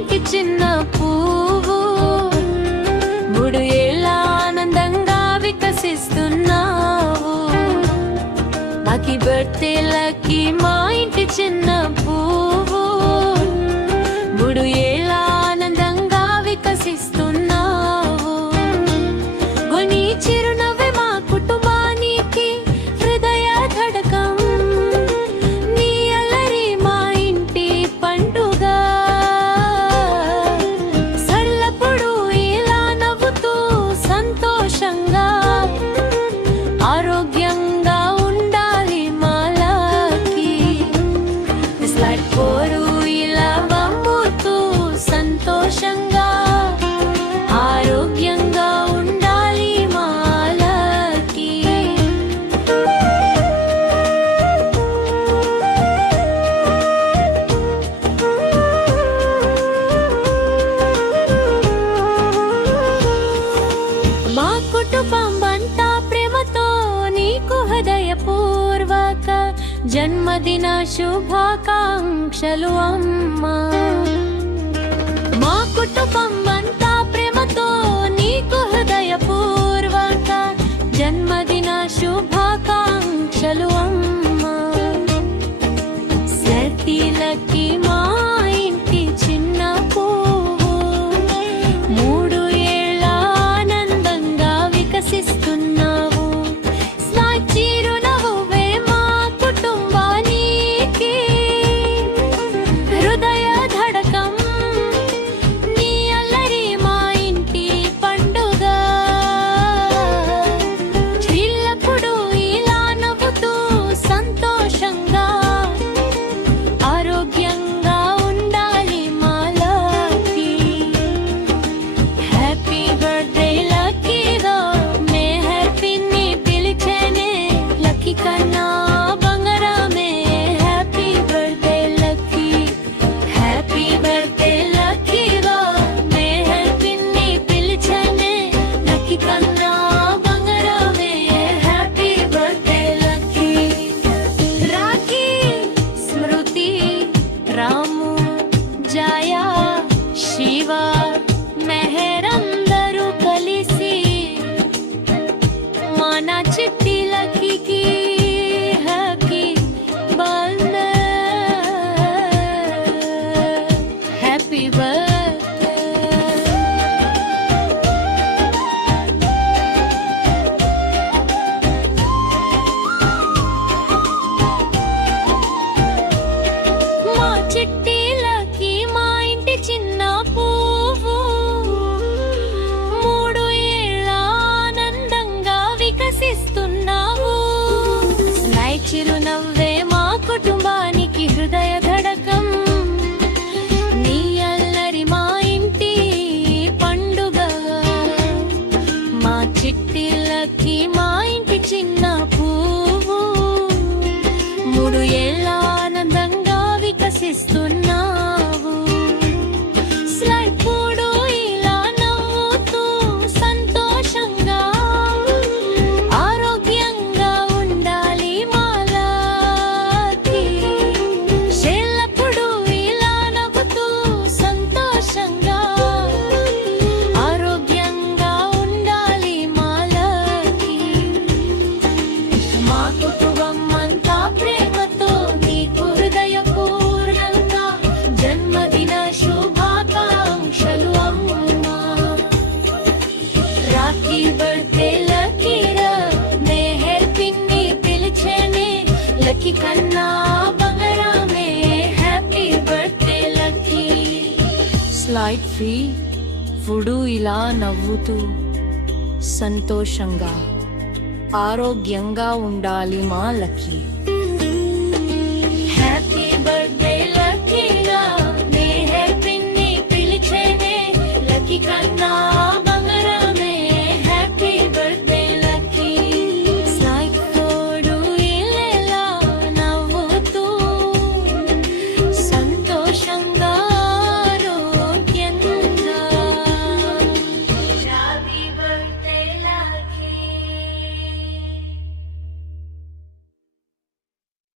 ఇంటి చిన్న పువ్వు 3 ఏళ్ళ ఆనందంగా వికసిస్తున్నావు. లక్కీ బర్త్డే లక్కీ మా ఇంటి చిన్న పువ్వు 3 ఏళ్ళ ఆనందంగా వికసిస్తున్నావు. నీ చిరునవ్వే మా కుటుంబానికి హృదయ ధడకం. నీ అల్లరి మా ఇంటి పండుగ. సల్లప్పుడు ఇలా నవ్వుతూ సంతోషంగా ఆరోగ్యంగా ఉండాలి మా లక్కీ. స్లైడ్ పోరు ఇలా వమ్ముతూ సంతోషంగా ఆరోగ్యంగా ఉండాలి మా లక్కీ. మా కుటుంబం అంతా ప్రేమతో నీకు హృదయపూర్వక జన్మదిన శుభాకాంక్షలు అమ్మా. మా కుటుంబం అంతా ప్రేమతో నీకు హృదయపూర్వక జన్మదిన శుభాకాంక్షలు అమ్మా. లక్కీ మా ఇంటి చిన్న పువ్వు 3 ఏళ్ళ ఆనందంగా వికసిస్తున్నావు. చిరునవ్వే మా కుటుంబానికి హృదయ ధడకం. నీ అల్లరి మా ఇంటి పండుగ. చిల్లప్పుడు ఇలా నవ్వుతూ సంతోషంగా ఆరోగ్యంగా ఉండాలి మా లక్కీ. హ్యాపీ బర్త్డే లక్కీగా మెహర్ పిన్ని పిలిచేనే లక్కీ కన్నా బంగారమే. Happy birthday Lucky. Happy birthday లక్కీగా మెహర్ పిన్ని పిలిచేనే లక్కీ కన్నా బంగారమే. Happy birthday Lucky. Rakhi Smriti Ramu Jaya Shiva Meher అందరూ కలిసి మన చిట్టి లక్కీకి హ్యాపీ బర్త్డే. Happy birthday. మా చిట్టి లక్కీ మా ఇంటి చిన్న పువ్వు 3 ఏళ్ళ ఆనందంగా వికసిస్తున్నావు. చిరునవ్వే మా కుటుంబానికి హృదయ ధడకం. నీ అల్లరి మా ఇంటి పండుగ. మా చిట్టి లక్కీ మా ఇంటి చిన్న పువ్వు 3 ఏళ్ళ ఆనందంగా వికసిస్తున్నావు. స్లైడ్ పోడు ఇలా నవ్వుతూ సంతోషంగా ఆరోగ్యంగా ఉండాలి మా లక్కీ. చెల్లప్పుడు ఇలా నవ్వుతూ సంతోషంగా ఆరోగ్యంగా ఉండాలి మా లక్కీ. మా కుటుంబం అంతా ప్రేమతో నీకు హృదయపూర్వకంగా జన్మదిన శుభాకాంక్షలు అమ్మా. రాఖీ బర్త్డే లక్కీరా మెహర్ పిన్ని పిలిచేనే లక్కీ కన్నా బంగారమే. Happy birthday lucky. Slide free food ఇలా నవ్వుతూ సంతోషంగా ఆరోగ్యంగా ఉండాలి మా లక్కీ.